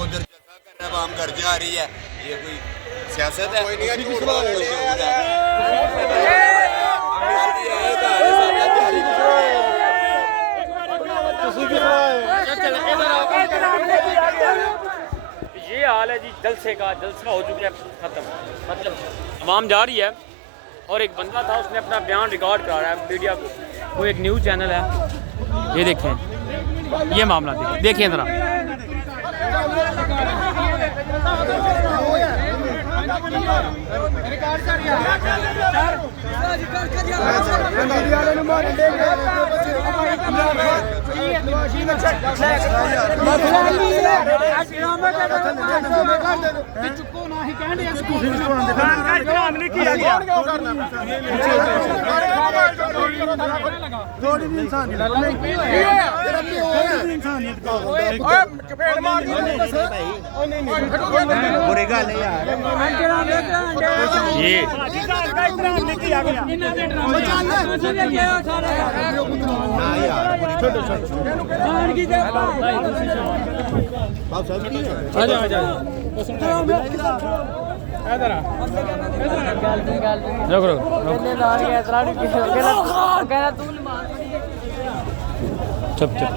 उधर जलसा कर रहा है, आवाम घर जा रही है। ये कोई सियासत है? ये हाल है जी जलसे का। जलसा हो चुका है ख़त्म, मतलब आवाम जा रही है और एक बंदा था उसने अपना बयान रिकॉर्ड करा रहा है मीडिया को। वो एक न्यूज़ चैनल है, ये देखें, ये मामला देखिए ज़रा। बुरी गल है यार। ये चुप चुप